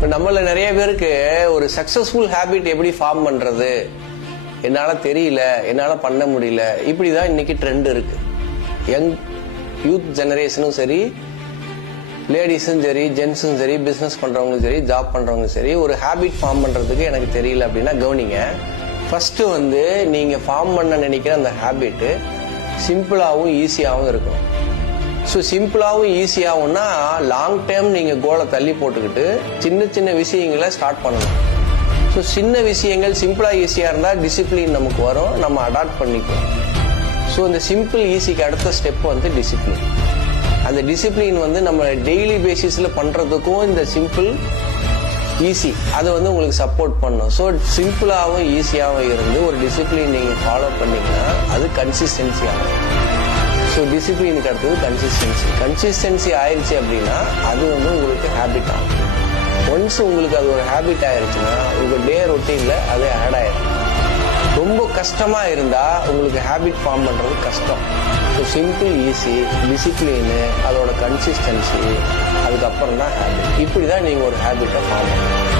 இப்போ நம்மள நிறைய பேருக்கு ஒரு சக்சஸ்ஃபுல் ஹேபிட் எப்படி ஃபார்ம் பண்றது? என்னால் தெரியல என்னால் பண்ண முடியல. இப்படி தான் இன்னைக்கு ட்ரெண்ட் இருக்கு. யங் யூத் ஜெனரேஷனும் சரி லேடிஸும் சரி ஜென்ஸும் சரி பிஸ்னஸ் பண்ணுறவங்களும் சரி ஜாப் பண்ணுறவங்களும் சரி ஒரு ஹேபிட் ஃபார்ம் பண்ணுறதுக்கு எனக்கு தெரியல அப்படின்னா கவனிங்க. ஃபஸ்ட்டு வந்து நீங்கள் ஃபார்ம் பண்ண நினைக்கிற அந்த ஹேபிட்டு சிம்பிளாகவும் ஈஸியாகவும் இருக்கும் ஸோ சிம்பிளாகவும் ஈஸியாகும்னா லாங் டைம் நீங்கள் கோலை தள்ளி போட்டுக்கிட்டு சின்ன சின்ன விஷயங்களை ஸ்டார்ட் பண்ணணும். ஸோ சின்ன விஷயங்கள் சிம்பிளாக ஈஸியாக இருந்தால் டிசிப்ளின் நமக்கு வரும். நம்ம அடாப்ட் பண்ணிக்குவோம். ஸோ இந்த சிம்பிள் ஈஸிக்கு அடுத்த ஸ்டெப் வந்து டிசிப்ளின் அந்த டிசிப்ளின் வந்து நம்ம டெய்லி பேசிஸில் பண்ணுறதுக்கும் இந்த சிம்பிள் ஈஸி அதை வந்து உங்களுக்கு சப்போர்ட் பண்ணும். ஸோ சிம்பிளாகவும் ஈஸியாகவும் இருந்து ஒரு டிசிப்ளின் நீங்கள் ஃபாலோ பண்ணிங்கன்னா அது கன்சிஸ்டன்சியாகும் ஸோ டிசிப்ளினுக்கு அடுத்தது கன்சிஸ்டன்சி கன்சிஸ்டன்சி ஆயிடுச்சு அப்படின்னா அது வந்து உங்களுக்கு ஹேபிட் ஆகும். ஒன்ஸ் உங்களுக்கு அது ஒரு ஹேபிட் ஆயிருச்சுன்னா உங்கள் டே ரொட்டீனில் அது ஆட் ஆயிடும் ரொம்ப கஷ்டமா இருந்தா உங்களுக்கு ஹேபிட் ஃபார்ம் பண்றது கஷ்டம். ஸோ சிம்பிள் ஈஸி டிசிப்ளினு அதோட கன்சிஸ்டன்சி அதுக்கப்புறம் தான் ஹேபிட் இப்படி தான் நீங்கள் ஒரு ஹேபிட்டை ஃபார்ம் பண்ணணும்.